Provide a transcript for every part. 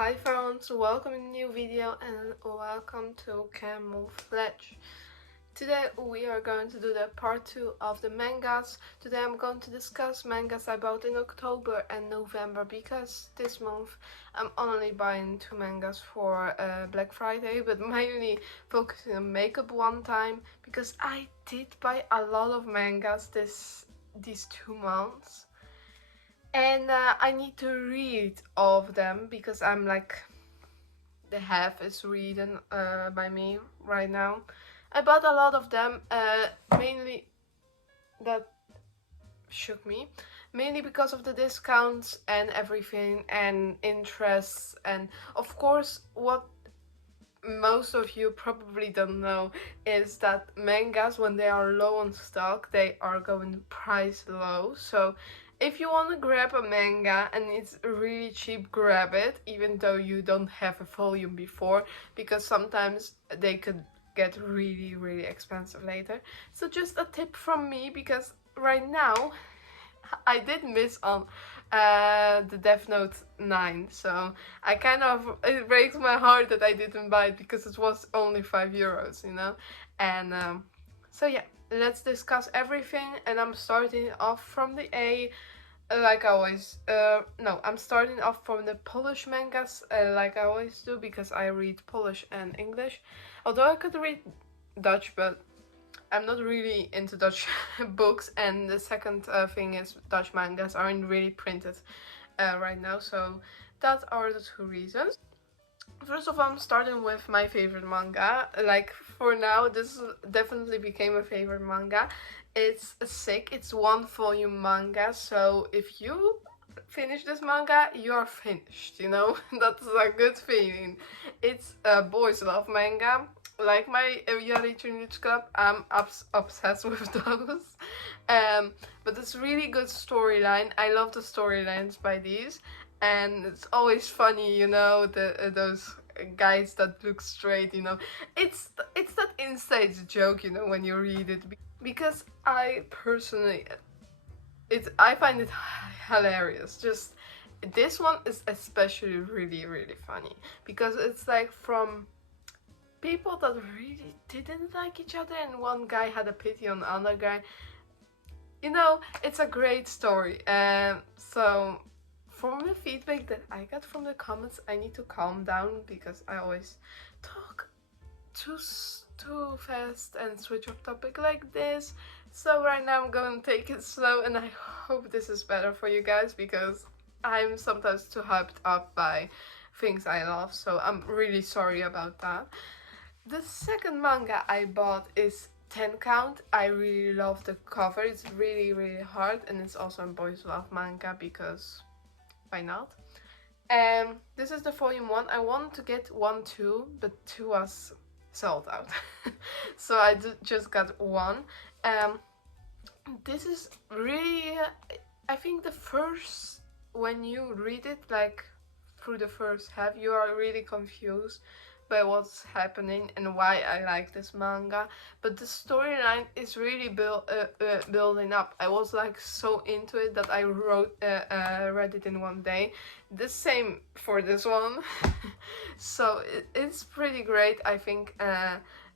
Hi Pharaons, welcome in a new video and welcome to CAMELFLAGE. Today we are going to do the part 2 of the mangas. Today I'm going to discuss mangas I bought in October and November because this month I'm only buying 2 mangas for Black Friday, but mainly focusing on makeup one time because I did buy a lot of mangas these 2 months. And I need to read all of them because I'm like, the half is reading by me right now. I bought a lot of them, mainly that shook me, mainly because of the discounts and everything and interests, and of course what most of you probably don't know is that mangas, when they are low on stock, they are going price low. So if you want to grab a manga and it's really cheap, grab it, even though you don't have a volume before, because sometimes they could get really expensive later. So just a tip from me, because right now I did miss on the Death Note 9, so I kind of, it breaks my heart that I didn't buy it because it was only €5, you know. And so yeah, let's discuss everything, and I'm starting off from the A, like I always, no, I'm starting off from the Polish mangas, like I always do, because I read Polish and English, although I could read Dutch, but I'm not really into Dutch books, and the second thing is Dutch mangas aren't really printed right now, so that are the 2 reasons. First of all, I'm starting with my favorite manga. Like, for now, this definitely became a favorite manga. It's sick. It's 1 volume manga, so if you finish this manga, you are finished, you know? That's a good feeling. It's a boys love manga. Like my Yari Trinity Club, I'm obsessed with those. But it's really good storyline. I love the storylines by these. And it's always funny, you know, those guys that look straight, you know. It's that inside joke, you know, when you read it, because I personally, I find it hilarious. Just this one is especially really funny because it's like from people that really didn't like each other, and one guy had a pity on the other guy. You know, it's a great story. So from the feedback that I got from the comments, I need to calm down because I always talk too fast and switch off topic like this. So right now I'm gonna take it slow, and I hope this is better for you guys because I'm sometimes too hyped up by things I love, so I'm really sorry about that. The second manga I bought is 10 Count. I really love the cover. It's really hard, and it's also a boys love manga because why not? This is the volume 1. I wanted to get 1 too, but 2 was sold out. So I just got 1. This is really, I think the first, when you read it, like through the first half, you are really confused by what's happening and why I like this manga, but the storyline is really building up. I was like so into it that I read it in 1 day. The same for this one. So it's pretty great. I think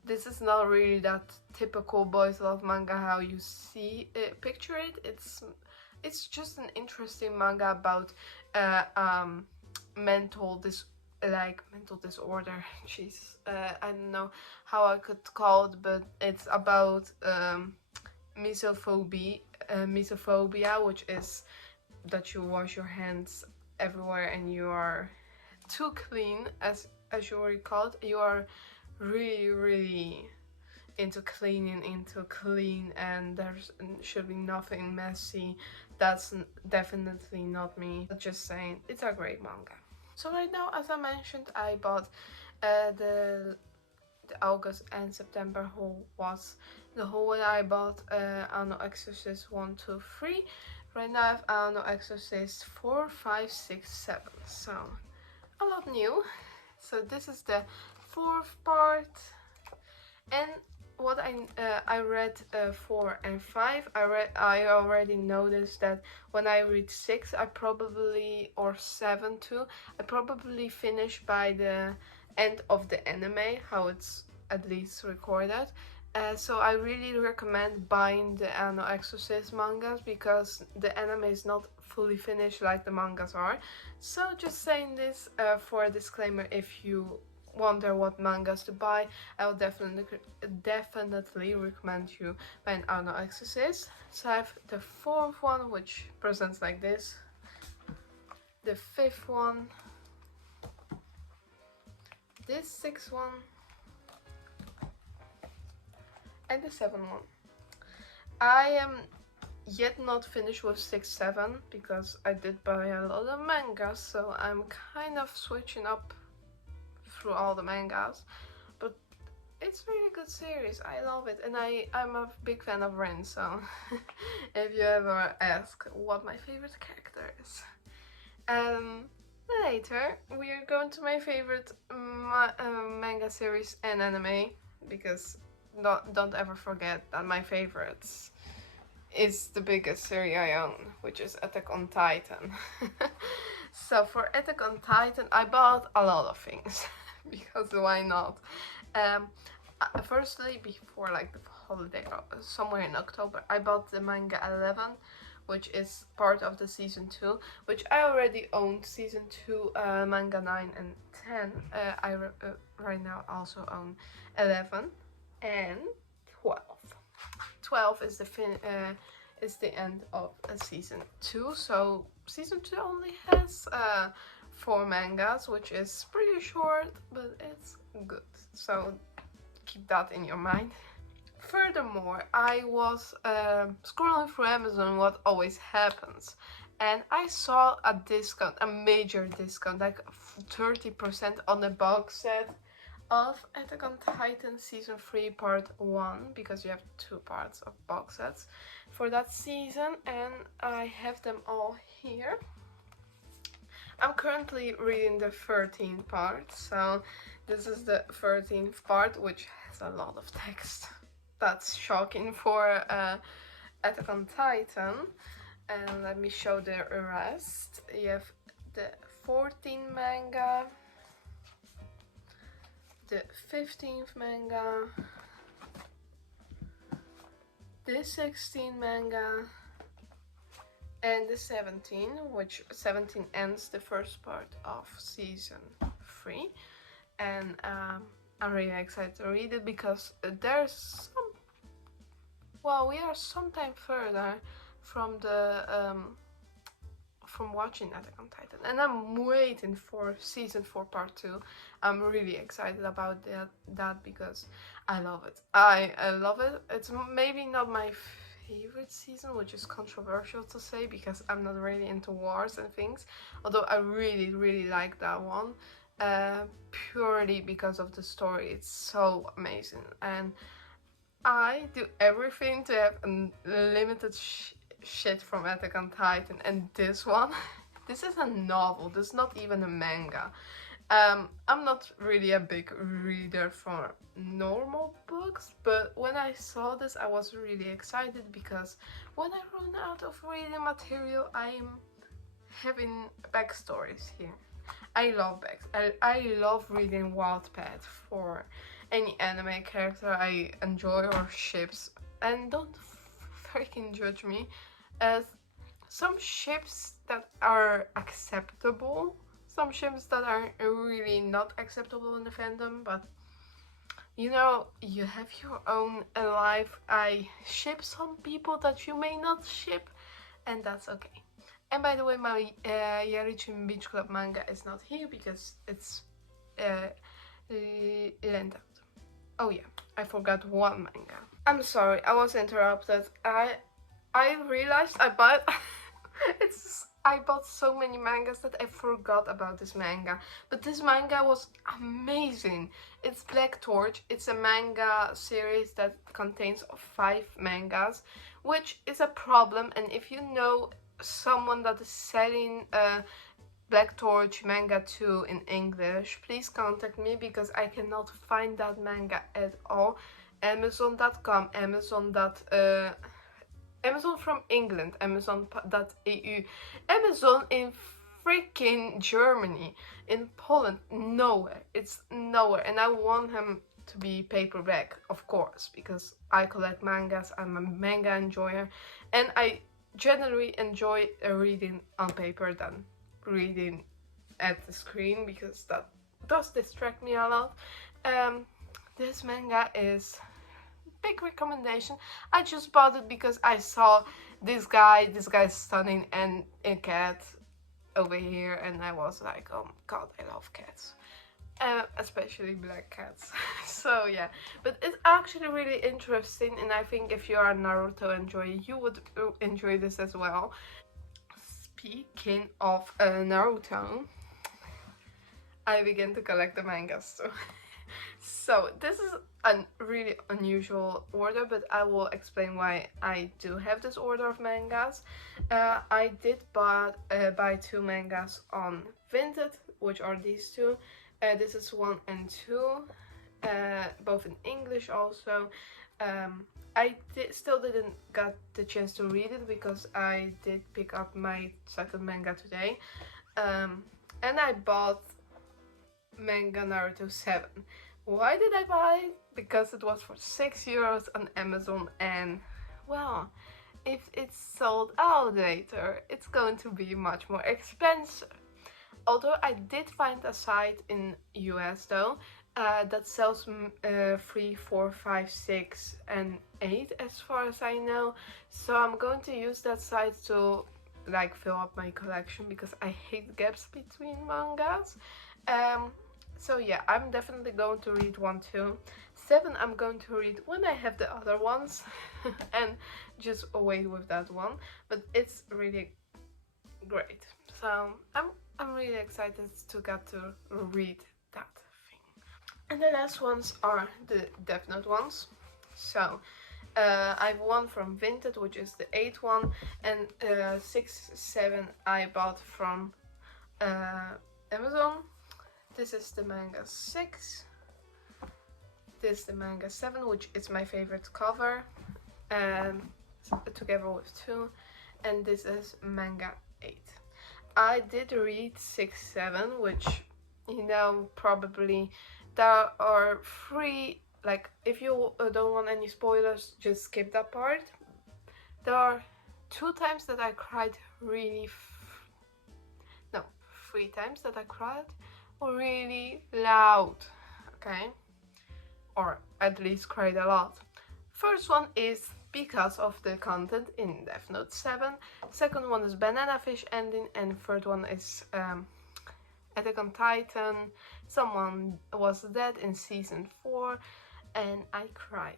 this is not really that typical boys love manga how you see it, picture it. It's just an interesting manga about mental disorder. Jeez, I don't know how I could call it, but it's about misophobia, which is that you wash your hands everywhere and you are too clean, as you already called. You are really into clean, and there should be nothing messy. That's definitely not me. Just saying, it's a great manga. So right now, as I mentioned, I bought the August and September haul was the haul that I bought Anno Exorcist 1, 2, 3. Right now I have Anno Exorcist 4, 5, 6, 7. So a lot new. So this is the 4th part. And I read 4 and 5. I already noticed that when I read 6, I probably, or 7 too, I probably finish by the end of the anime, how it's at least recorded. So I really recommend buying the Anno Exorcist mangas because the anime is not fully finished like the mangas are. So just saying this for a disclaimer, if you wonder what mangas to buy, I will definitely recommend you buy an Anno Exorcist. So I have the 4th one, which presents like this, the 5th one, this 6th one, and the 7th one. I am yet not finished with 6, 7 because I did buy a lot of mangas, so I'm kind of switching up through all the mangas, but it's a really good series. I love it, and I'm a big fan of Rin, so if you ever ask what my favorite character is. Later we are going to my favorite manga series and anime, because don't ever forget that my favorites is the biggest series I own, which is Attack on Titan. So for Attack on Titan I bought a lot of things because why not? Firstly, before like the holiday, somewhere in October, I bought the manga 11, which is part of the season 2, which I already owned season 2, manga 9 and 10. I right now also own 11 and 12. 12 is the end of season 2, so season 2 only has 4 mangas, which is pretty short, but it's good, so keep that in your mind. Furthermore, I was scrolling through Amazon, what always happens, and I saw a discount, a major discount, like 30% on the box set of Attack on Titan season 3 part 1, because you have 2 parts of box sets for that season, and I have them all here. I'm currently reading the 13th part, so this is the 13th part, which has a lot of text. That's shocking for Attack on Titan. And let me show the rest. You have the 14th manga, the 15th manga, the 16th manga, and the 17, which 17 ends the first part of season 3. And I'm really excited to read it because there's some, well, we are sometime further from the from watching Attack on Titan, and I'm waiting for season 4 part 2. I'm really excited about that because I love it. I love it. It's maybe not my favorite season, which is controversial to say because I'm not really into wars and things, although I really like that one, purely because of the story. It's so amazing, and I do everything to have unlimited shit from Attack on Titan, and this one, this is a novel, this is not even a manga. I'm not really a big reader for normal books, but when I saw this I was really excited because when I run out of reading material, I'm having backstories here. I love I love reading Wattpad for any anime character I enjoy or ships, and don't freaking judge me, as some ships that are acceptable, some ships that are really not acceptable in the fandom, but you know, you have your own life. I ship some people that you may not ship, and that's okay. And by the way, my Yarichin Beach Club manga is not here because it's lent out. Oh yeah, I forgot one manga. I'm sorry, I was interrupted. I realized I bought I bought so many mangas that I forgot about this manga. But this manga was amazing. It's Black Torch. It's a manga series that contains 5 mangas, which is a problem. And if you know someone that is selling Black Torch manga 2 in English, please contact me because I cannot find that manga at all. Amazon.com, Amazon from England, Amazon.eu, Amazon in freaking Germany, in Poland, nowhere. It's nowhere, and I want him to be paperback, of course, because I collect mangas. I'm a manga enjoyer, and I generally enjoy reading on paper than reading at the screen, because that does distract me a lot. This manga is big recommendation. I just bought it because I saw this guy's stunning, and a cat over here, and I was like, oh my god, I love cats, especially black cats. So yeah, but it's actually really interesting, and I think if you are a Naruto enjoyer, you would enjoy this as well. Speaking of Naruto, I began to collect the mangas too. So this is a really unusual order, but I will explain why I do have this order of mangas. I did buy 2 mangas on Vinted, which are these 2. This is 1 and 2, both in English also. I still didn't get the chance to read it because I did pick up my second manga today, and I bought manga Naruto 7. Why did I buy it? Because it was for €6 on Amazon, and well, if it's sold out later, it's going to be much more expensive. Although I did find a site in US though that sells 3, 4, 5, 6 and 8 as far as I know, so I'm going to use that site to like fill up my collection, because I hate gaps between mangas. So yeah, I'm definitely going to read 1, 2. 7 I'm going to read when I have the other ones and just wait with that one, but it's really great. So I'm really excited to get to read that thing. And the last ones are the Death Note ones. So I've one from Vinted, which is the 8th one, and 6, 7 I bought from Amazon. This is the manga 6. This is the manga 7, which is my favorite cover, together with 2. And this is manga 8. I did read 6, 7, which, you know, probably there are 3, like, if you don't want any spoilers, just skip that part. There are 2 times that I cried really, 3 times that I cried really loud, okay, or at least cried a lot. First one is because of the content in Death Note 7, second one is Banana Fish ending, and third one is Attack on Titan. Someone was dead in season 4, and I cried.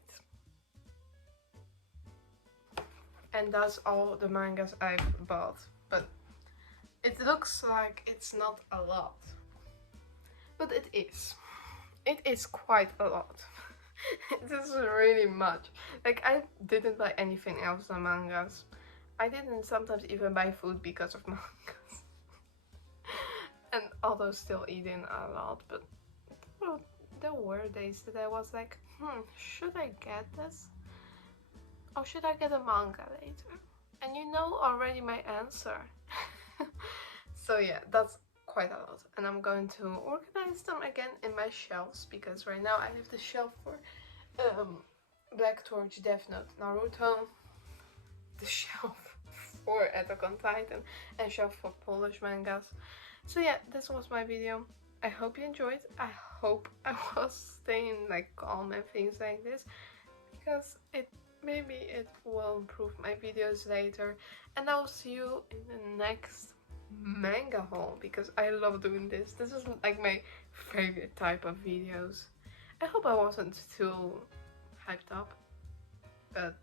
And that's all the mangas I've bought, but it looks like it's not a lot. But it is. It is quite a lot. It is really much. Like, I didn't buy anything else than mangas. I didn't sometimes even buy food because of mangas. And although still eating a lot, but well, there were days that I was like, should I get this? Or should I get a manga later? And you know already my answer. So yeah, that's quite a lot, and I'm going to organize them again in my shelves, because right now I have the shelf for Black Torch, Death Note, Naruto, the shelf for Attack on Titan, and shelf for Polish mangas. So yeah, this was my video. I hope you enjoyed. I hope I was staying like calm and things like this, because maybe it will improve my videos later, and I'll see you in the next manga haul, because I love doing this. This is like my favorite type of videos. I hope I wasn't too hyped up, but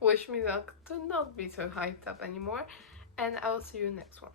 wish me luck to not be so hyped up anymore, and I will see you next one.